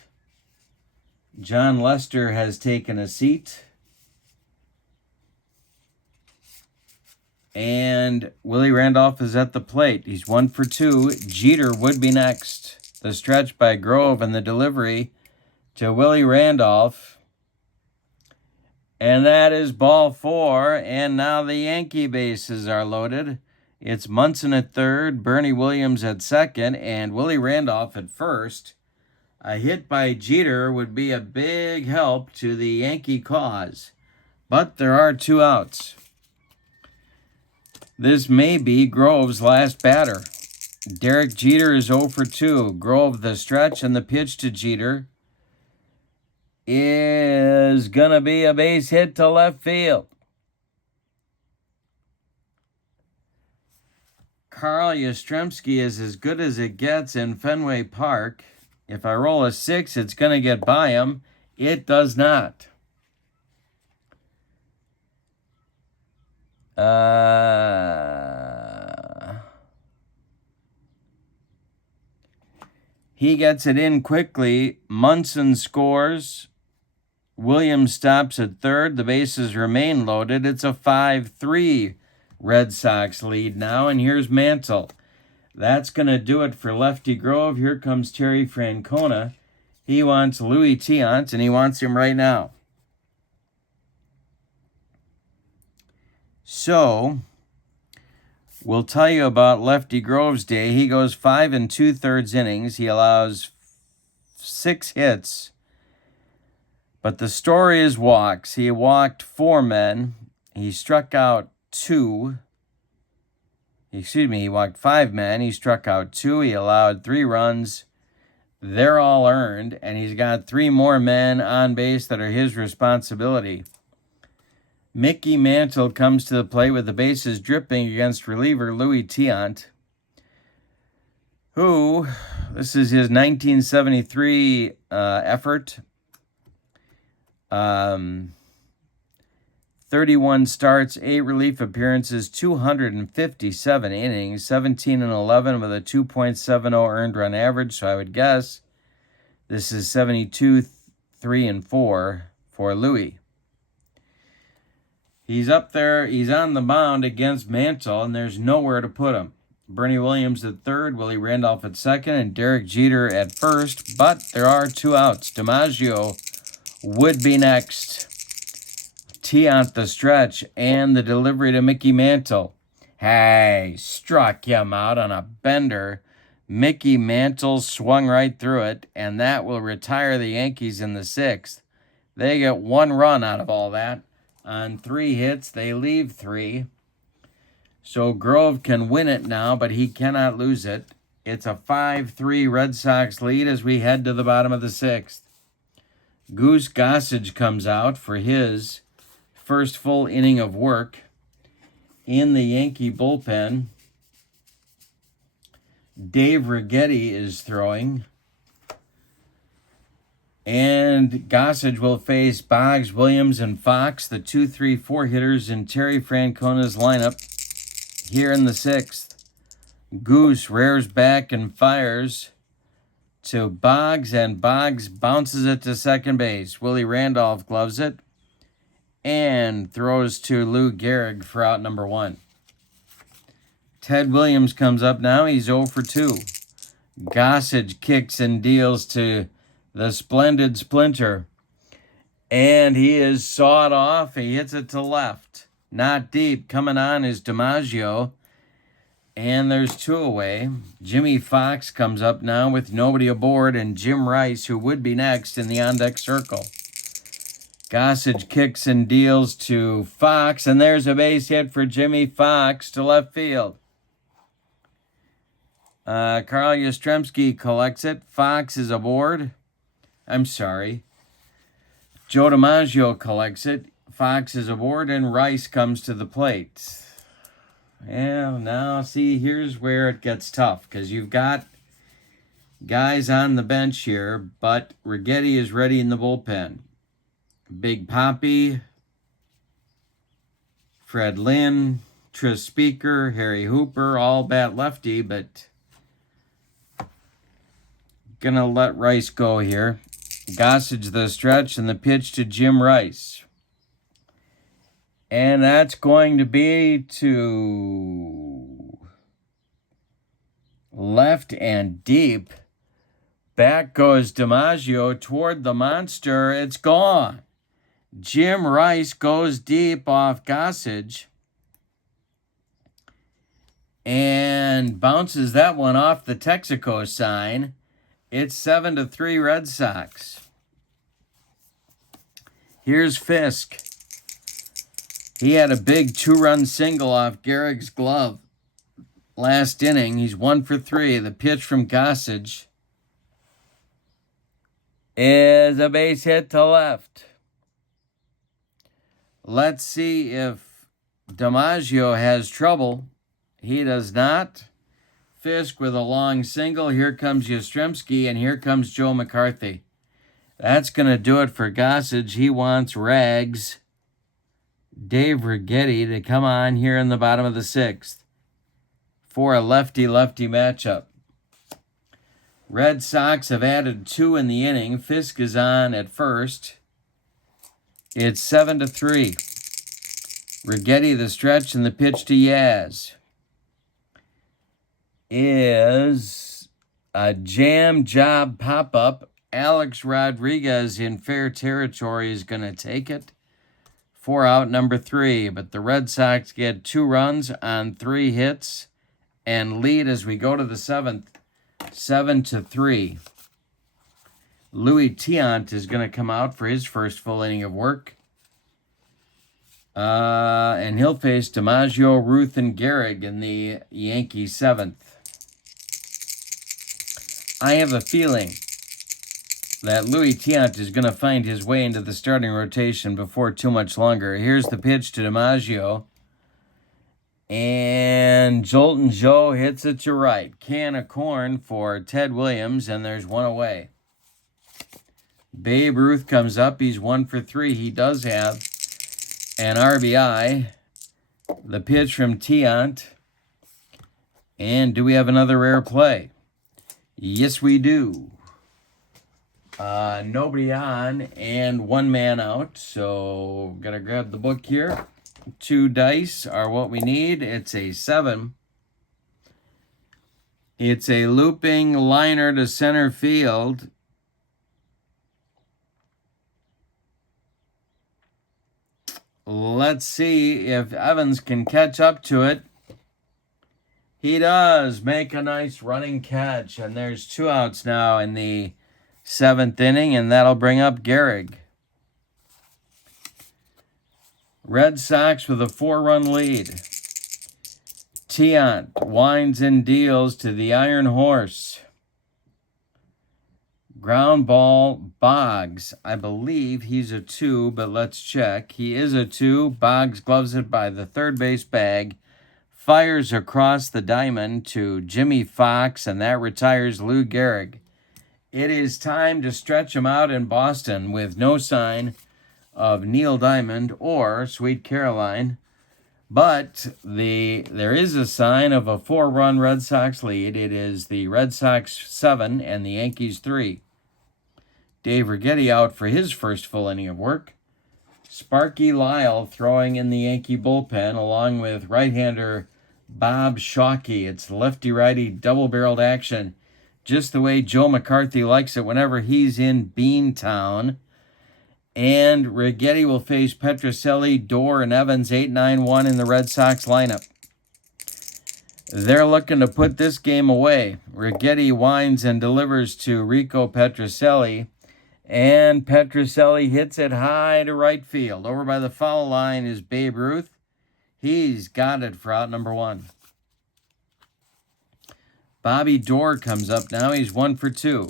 John Lester has taken a seat. And Willie Randolph is at the plate. He's 1 for 2. Jeter would be next. The stretch by Grove and the delivery to Willie Randolph. And that is ball 4. And now the Yankee bases are loaded. It's Munson at third, Bernie Williams at second, and Willie Randolph at first. A hit by Jeter would be a big help to the Yankee cause. But there are 2 outs. This may be Grove's last batter. Derek Jeter is 0 for 2. Grove the stretch, and the pitch to Jeter is going to be a base hit to left field. Carl Yastrzemski is as good as it gets in Fenway Park. If I roll a 6, it's going to get by him. It does not. He gets it in quickly. Munson scores. Williams stops at third. The bases remain loaded. It's a 5-3 Red Sox lead now. And here's Mantle. That's going to do it for Lefty Grove. Here comes Terry Francona. He wants Louis Tiant, and he wants him right now. So, we'll tell you about Lefty Grove's day. He goes 5 2/3 innings. He allows 6 hits. But the story is walks. He walked 4 men. He struck out 2. He walked 5 men. He struck out 2. He allowed 3 runs. They're all earned. And he's got 3 more men on base that are his responsibility. Mickey Mantle comes to the plate with the bases dripping against reliever Louis Tiant, who, this is his 1973 effort. 31 starts, 8 relief appearances, 257 innings, 17-11 with a 2.70 earned run average. So I would guess this is 72-3-4 for Louis. He's up there, he's on the mound against Mantle, and there's nowhere to put him. Bernie Williams at third, Willie Randolph at second, and Derek Jeter at first. But there are 2 outs. DiMaggio would be next. Tiant the stretch and the delivery to Mickey Mantle. Hey, struck him out on a bender. Mickey Mantle swung right through it, and that will retire the Yankees in the 6th. They get 1 run out of all that. On 3 hits, they leave 3. So Grove can win it now, but he cannot lose it. It's a 5-3 Red Sox lead as we head to the bottom of the 6th. Goose Gossage comes out for his first full inning of work in the Yankee bullpen. Dave Righetti is throwing. And Gossage will face Boggs, Williams, and Fox, the 2-3-4 hitters in Terry Francona's lineup here in the 6th. Goose rears back and fires to Boggs, and Boggs bounces it to second base. Willie Randolph gloves it and throws to Lou Gehrig for out number 1. Ted Williams comes up now. He's 0 for 2. Gossage kicks and deals to the splendid Splinter, and he is sawed off. He hits it to left. Not deep. Coming on is DiMaggio, and there's 2 away. Jimmy Fox comes up now with nobody aboard, and Jim Rice, who would be next in the on-deck circle. Gossage kicks and deals to Fox, and there's a base hit for Jimmy Fox to left field. Carl Yastrzemski collects it. Fox is aboard. I'm sorry. Joe DiMaggio collects it. Fox is aboard, and Rice comes to the plate. And now, see, here's where it gets tough, because you've got guys on the bench here, but Righetti is ready in the bullpen. Big Papi, Fred Lynn, Tris Speaker, Harry Hooper, all bat lefty, but gonna let Rice go here. Gossage the stretch and the pitch to Jim Rice. And that's going to be to left and deep. Back goes DiMaggio toward the monster. It's gone. Jim Rice goes deep off Gossage and bounces that one off the Texaco sign. It's 7-3 Red Sox. Here's Fisk. He had a big 2-run single off Gehrig's glove last inning. He's 1 for 3. The pitch from Gossage is a base hit to left. Let's see if DiMaggio has trouble. He does not. Fisk with a long single. Here comes Yastrzemski, and here comes Joe McCarthy. That's going to do it for Gossage. He wants Rags, Dave Righetti, to come on here in the bottom of the 6th for a lefty-lefty matchup. Red Sox have added 2 in the inning. Fisk is on at first. It's 7-3. Righetti the stretch, and the pitch to Yaz is a jam job pop-up. Alex Rodriguez in fair territory is going to take it for out number 3. But the Red Sox get 2 runs on 3 hits and lead as we go to the 7th, 7-3. Louis Tiant is going to come out for his first full inning of work. And he'll face DiMaggio, Ruth, and Gehrig in the Yankee 7th. I have a feeling that Louis Tiant is going to find his way into the starting rotation before too much longer. Here's the pitch to DiMaggio. And Jolton Joe hits it to right. Can of corn for Ted Williams, and there's 1 away. Babe Ruth comes up. He's 1 for 3. He does have an RBI. The pitch from Tiant. And do we have another rare play? Yes, we do. Nobody on and 1 man out. So, gotta grab the book here. 2 dice are what we need. It's a 7. It's a looping liner to center field. Let's see if Evans can catch up to it. He does make a nice running catch, and there's 2 outs now in the 7th inning, and that'll bring up Gehrig. Red Sox with a 4-run lead. Tiant winds and deals to the Iron Horse. Ground ball, Boggs. I believe he's a 2, but let's check. He is a 2. Boggs gloves it by the third base bag. Fires across the diamond to Jimmy Fox, and that retires Lou Gehrig. It is time to stretch him out in Boston with no sign of Neil Diamond or Sweet Caroline. But there is a sign of a 4-run Red Sox lead. It is the Red Sox 7 and the Yankees 3. Dave Righetti out for his first full inning of work. Sparky Lyle throwing in the Yankee bullpen along with right-hander Bob Shockey. It's lefty-righty double-barreled action, just the way Joe McCarthy likes it whenever he's in Beantown. And Righetti will face Petrocelli, Dorr, and Evans 8-9-1 in the Red Sox lineup. They're looking to put this game away. Righetti winds and delivers to Rico Petrocelli, and Petrocelli hits it high to right field. Over by the foul line is Babe Ruth. He's got it for out number 1. Bobby Dorr comes up now. He's 1 for 2.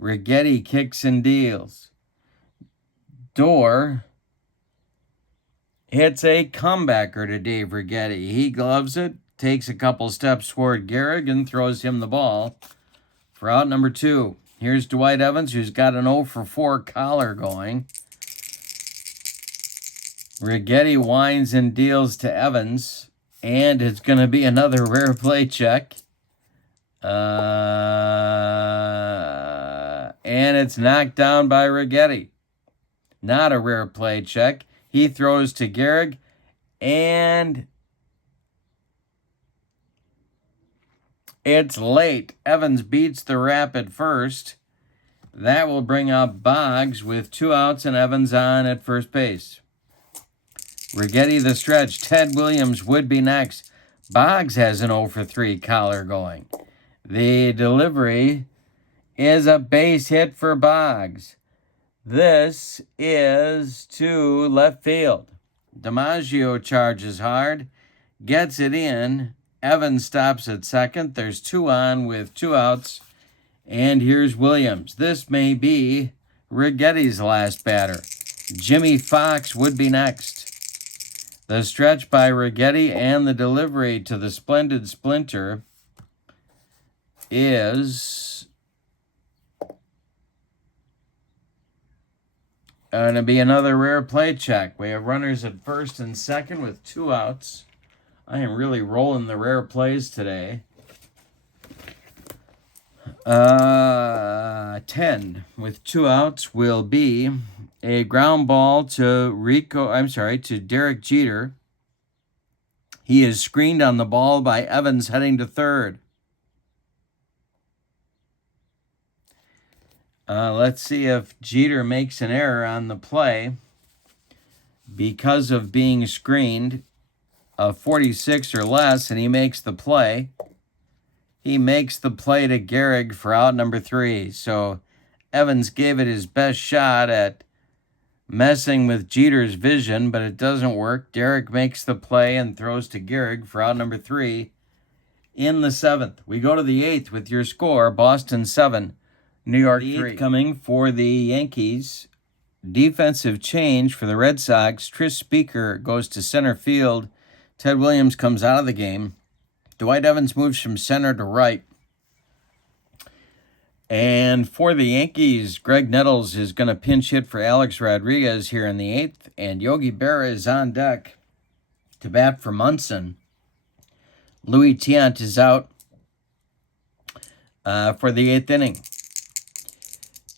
Righetti kicks and deals. Dorr hits a comebacker to Dave Righetti. He gloves it, takes a couple steps toward Gehrig, and throws him the ball for out number 2. Here's Dwight Evans, who's got an 0 for 4 collar going. Righetti winds and deals to Evans, and it's going to be another rare play check. And it's knocked down by Righetti. Not a rare play check. He throws to Gehrig, and it's late. Evans beats the Rapid first. That will bring up Boggs with 2 outs and Evans on at first base. Righetti the stretch. Ted Williams would be next. Boggs has an 0 for 3 collar going. The delivery is a base hit for Boggs. This is to left field. DiMaggio charges hard, gets it in. Evans stops at second. There's 2 on with 2 outs. And here's Williams. This may be Righetti's last batter. Jimmy Fox would be next. The stretch by Righetti and the delivery to the splendid Splinter is going to be another rare play check. We have runners at first and second with 2 outs. I am really rolling the rare plays today. 10 with 2 outs will be a ground ball to Derek Jeter. He is screened on the ball by Evans heading to third. Let's see if Jeter makes an error on the play because of being screened. 46 or less, and he makes the play. He makes the play to Gehrig for out number 3. So Evans gave it his best shot at messing with Jeter's vision, but it doesn't work. Derek makes the play and throws to Gehrig for out number 3 in the 7th. We go to the 8th with your score, Boston 7, New York 3. Coming for the Yankees. Defensive change for the Red Sox. Tris Speaker goes to center field. Ted Williams comes out of the game. Dwight Evans moves from center to right. And for the Yankees, Greg Nettles is going to pinch hit for Alex Rodriguez here in the 8th. And Yogi Berra is on deck to bat for Munson. Louis Tiant is out for the 8th inning.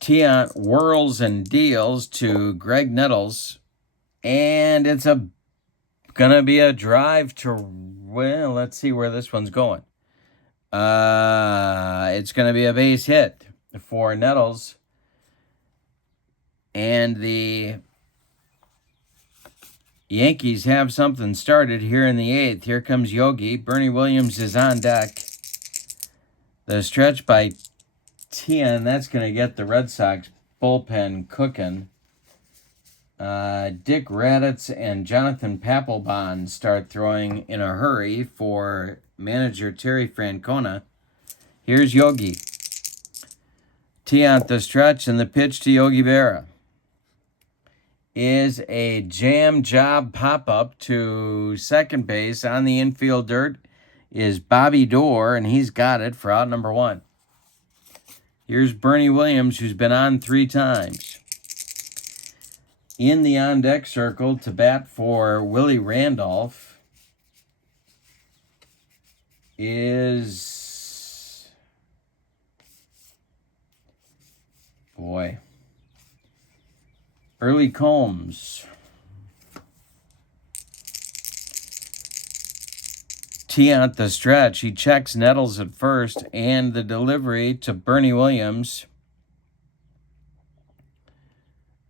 Tiant whirls and deals to Greg Nettles. And it's going to be a drive to, well, let's see where this one's going. It's going to be a base hit for Nettles. And the Yankees have something started here in the 8th. Here comes Yogi. Bernie Williams is on deck. The stretch by Tian, that's going to get the Red Sox bullpen cooking. Dick Raditz and Jonathan Papelbon start throwing in a hurry for manager Terry Francona. Here's Yogi. Tian the stretch, and the pitch to Yogi Berra is a jam job pop-up to second base. On the infield dirt is Bobby Doerr, and he's got it for out number 1. Here's Bernie Williams, who's been on 3 times. In the on-deck circle to bat for Willie Randolph is... Early Combs. Tiant the stretch. He checks Nettles at first, and the delivery to Bernie Williams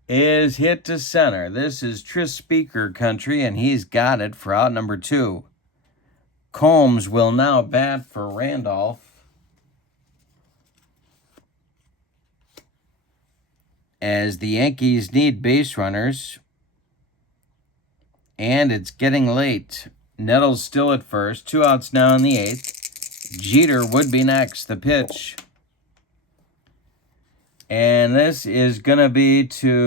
is hit to center. This is Tris Speaker country, and he's got it for out number 2. Combs will now bat for Randolph. As the Yankees need base runners, and it's getting late. Nettles still at first. 2 outs now in the 8th. Jeter would be next. The pitch. And this is going to be to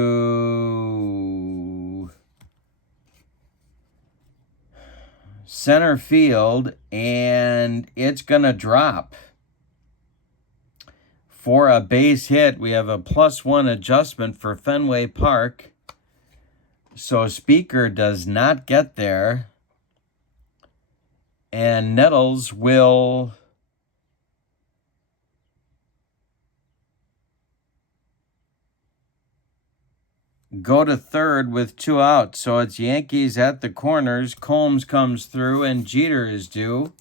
center field, and it's going to drop. For a base hit, we have a +1 adjustment for Fenway Park. So Speaker does not get there. And Nettles will go to third with 2 outs. So it's Yankees at the corners. Combs comes through, and Jeter is due.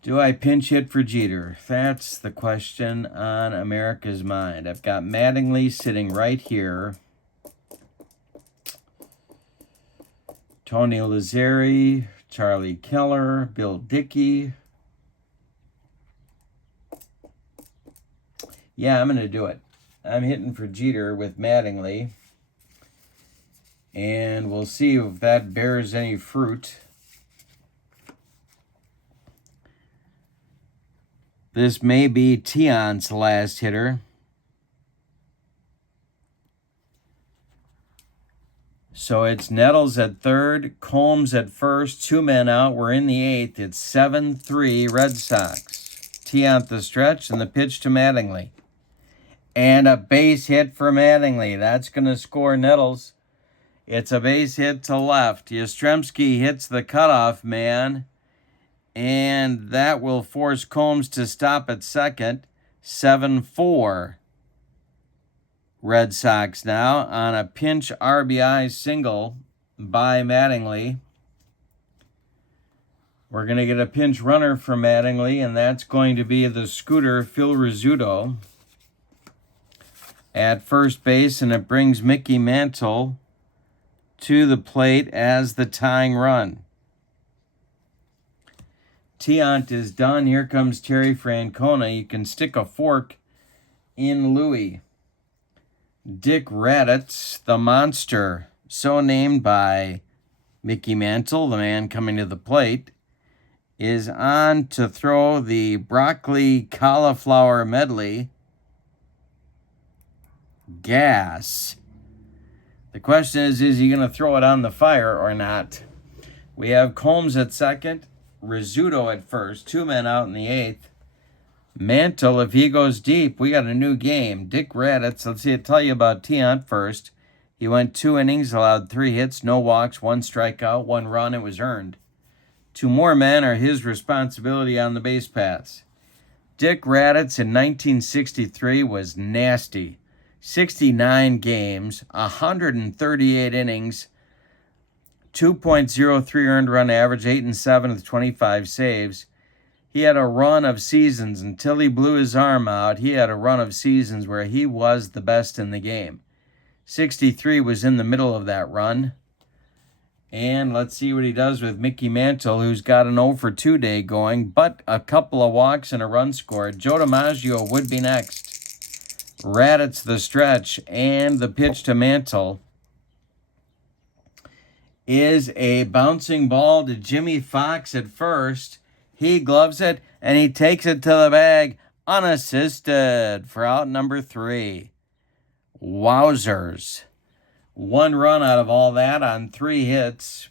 Do I pinch hit for Jeter? That's the question on America's mind. I've got Mattingly sitting right here. Tony Lazzeri, Charlie Keller, Bill Dickey. Yeah, I'm going to do it. I'm hitting for Jeter with Mattingly. And we'll see if that bears any fruit. This may be Tian's last hitter. So it's Nettles at third, Combs at first, 2 men out. We're in the 8th. It's 7-3 Red Sox. Tian the stretch, and the pitch to Mattingly. And a base hit for Mattingly. That's going to score Nettles. It's a base hit to left. Yastrzemski hits the cutoff man. And that will force Combs to stop at second. 7-4 Red Sox now on a pinch RBI single by Mattingly. We're going to get a pinch runner for Mattingly, and that's going to be the scooter Phil Rizzuto at first base, and it brings Mickey Mantle to the plate as the tying run. Tiant is done. Here comes Terry Francona. You can stick a fork in Louis. Dick Raditz, the monster, so named by Mickey Mantle, the man coming to the plate, is on to throw the broccoli cauliflower medley. Gas. The question is he going to throw it on the fire or not? We have Combs at second, Rizzuto at first, 2 men out in the 8th. Mantle, if he goes deep, we got a new game. Dick Raditz, let's see, I'll tell you about Tiant first. He went 2 innings, allowed 3 hits, no walks, 1 strikeout, 1 run. It was earned. 2 more men are his responsibility on the base paths. Dick Raditz in 1963 was nasty. 69 games, 138 innings, 2.03 earned run average, 8 and 7 with 25 saves. He had a run of seasons until he blew his arm out. He had a run of seasons where he was the best in the game. 63 was in the middle of that run. And let's see what he does with Mickey Mantle, who's got an 0 for 2 day going, but a couple of walks and a run scored. Joe DiMaggio would be next. Raddatz the stretch, and the pitch to Mantle is a bouncing ball to Jimmy Fox at first. He gloves it, and he takes it to the bag unassisted for out number 3. Wowzers. 1 run out of all that on 3 hits.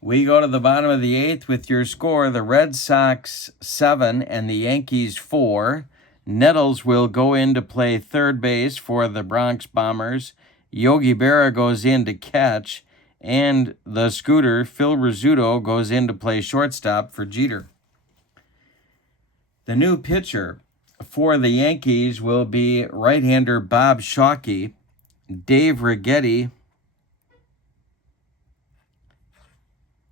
We go to the bottom of the 8th with your score. The Red Sox 7 and the Yankees 4. Nettles will go in to play third base for the Bronx Bombers. Yogi Berra goes in to catch. And the Scooter, Phil Rizzuto, goes in to play shortstop for Jeter. The new pitcher for the Yankees will be right-hander Bob Shockey. Dave Righetti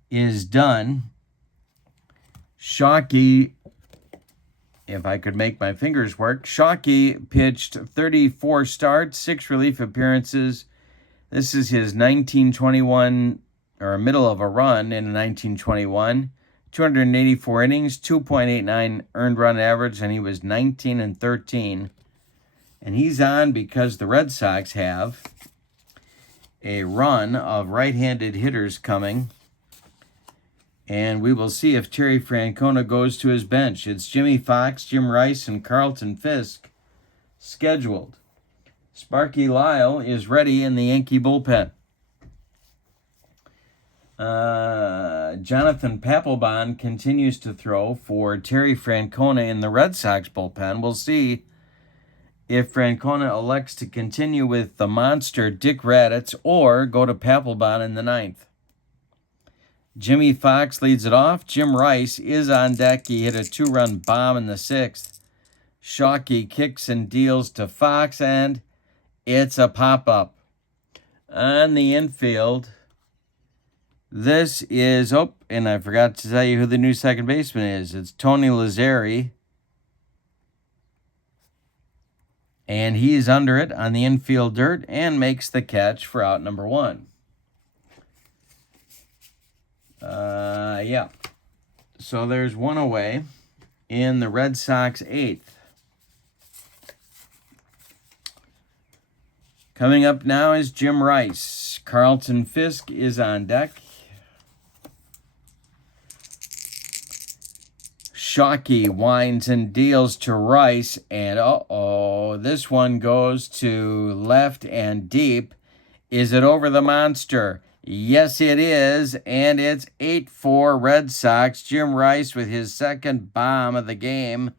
is done. Shockey, if I could make my fingers work, Shockey pitched 34 starts, 6 relief appearances. This is his 1921, or middle of a run in 1921. 284 innings, 2.89 earned run average, and he was 19-13. And he's on because the Red Sox have a run of right-handed hitters coming. And we will see if Terry Francona goes to his bench. It's Jimmy Fox, Jim Rice, and Carlton Fisk scheduled. Sparky Lyle is ready in the Yankee bullpen. Jonathan Papelbon continues to throw for Terry Francona in the Red Sox bullpen. We'll see if Francona elects to continue with the monster Dick Raddatz or go to Papelbon in the 9th. Jimmy Fox leads it off. Jim Rice is on deck. He hit a 2-run bomb in the 6th. Shockey kicks and deals to Fox, and it's a pop-up. On the infield, this is, and I forgot to tell you who the new second baseman is. It's Tony Lazzeri. And he's under it on the infield dirt and makes the catch for out number 1. Yeah. So there's 1 away in the Red Sox 8th. Coming up now is Jim Rice. Carlton Fisk is on deck. Shockey winds and deals to Rice, and this one goes to left and deep. Is it over the monster? Yes, it is, and it's 8-4 Red Sox. Jim Rice with his second bomb of the game.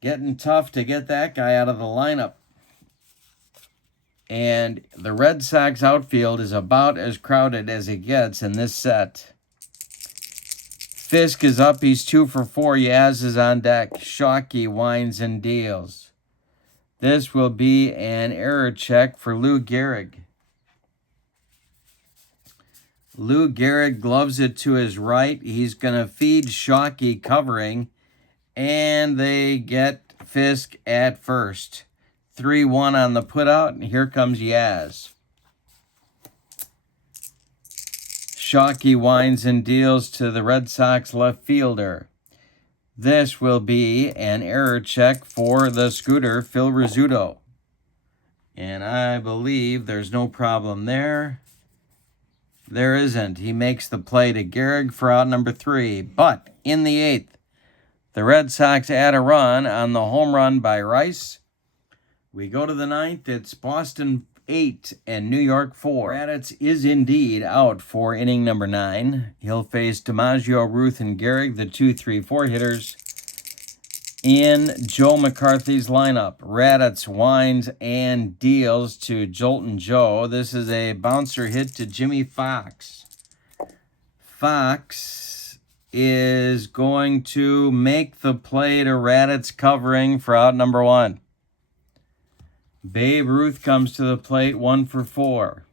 Getting tough to get that guy out of the lineup. And the Red Sox outfield is about as crowded as it gets in this set. Fisk is up. He's 2 for 4. Yaz is on deck. Shockey winds and deals. This will be an error check for Lou Gehrig. Lou Gehrig gloves it to his right. He's going to feed Shockey covering. And they get Fisk at first. 3-1 on the putout. And here comes Yaz. Shockey winds and deals to the Red Sox left fielder. This will be an error check for the Scooter, Phil Rizzuto. And I believe there's no problem there. There isn't. He makes the play to Gehrig for out number 3. But in the 8th, the Red Sox add a run on the home run by Rice. We go to the 9th. It's Boston 8 and New York 4. Raddatz is indeed out for inning number 9. He'll face DiMaggio, Ruth, and Gehrig, the 2-3-4 hitters in Joe McCarthy's lineup. Raddatz winds and deals to Jolton Joe. This is a bouncer hit to Jimmy Fox. Fox is going to make the play to Raddatz covering for out number 1. Babe Ruth comes to the plate, 1 for 4.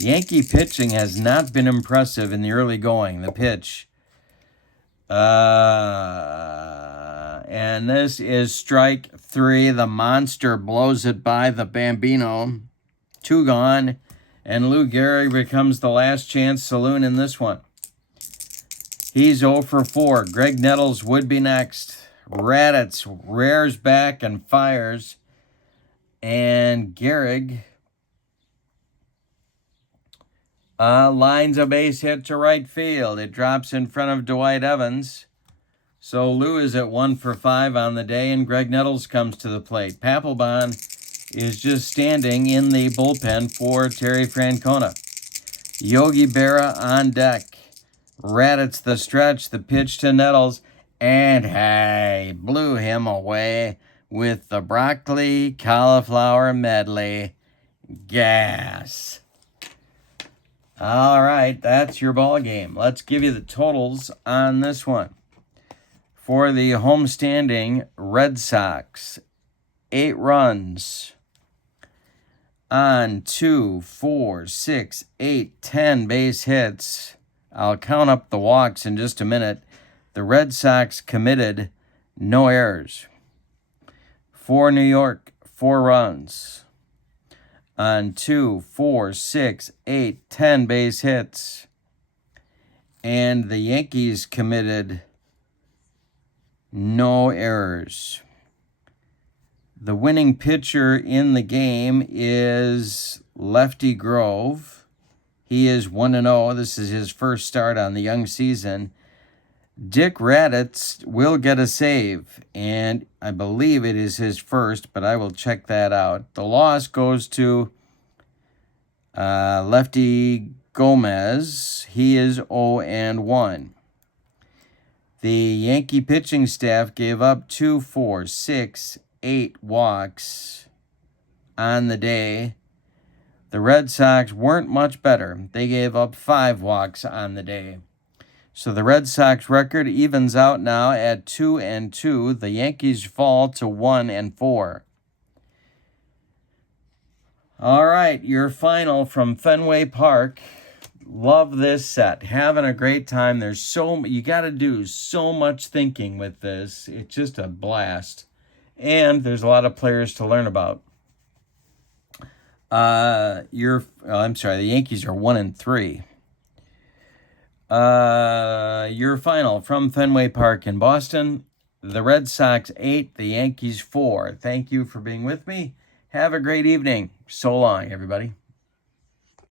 Yankee pitching has not been impressive in the early going. The pitch And this is strike 3. The monster blows it by the Bambino. 2 gone. And Lou Gehrig becomes the last chance saloon in this one. He's 0 for 4. Greg Nettles would be next. Raditz rears back and fires. And Gehrig lines a base hit to right field. It drops in front of Dwight Evans. So Lou is at 1 for 5 on the day, and Greg Nettles comes to the plate. Papelbon is just standing in the bullpen for Terry Francona. Yogi Berra on deck. Raditz the stretch, the pitch to Nettles, and hey, blew him away with the broccoli cauliflower medley. Gas. All right, that's your ball game. Let's give you the totals on this one. For the homestanding Red Sox, 8 runs on 2, 4, 6, 8, 10 base hits. I'll count up the walks in just a minute. The Red Sox committed no errors. For New York, 4 runs on 2, 4, 6, 8, 10 base hits. And the Yankees committed no errors. The winning pitcher in the game is Lefty Grove. He is 1-0. This is his first start on the young season. Dick Raditz will get a save, and I believe it is his first, but I will check that out. The loss goes to Lefty Gomez. He is 0-1. The Yankee pitching staff gave up 2, 4, 6, 8 walks on the day. The Red Sox weren't much better. They gave up 5 walks on the day. So the Red Sox record evens out now at 2-2. The Yankees fall to 1-4. All right, your final from Fenway Park. Love this set. Having a great time. You got to do so much thinking with this. It's just a blast. And there's a lot of players to learn about. The Yankees are 1-3. Your final from Fenway Park in Boston. The Red Sox 8, the Yankees 4. Thank you for being with me. Have a great evening. So long, everybody.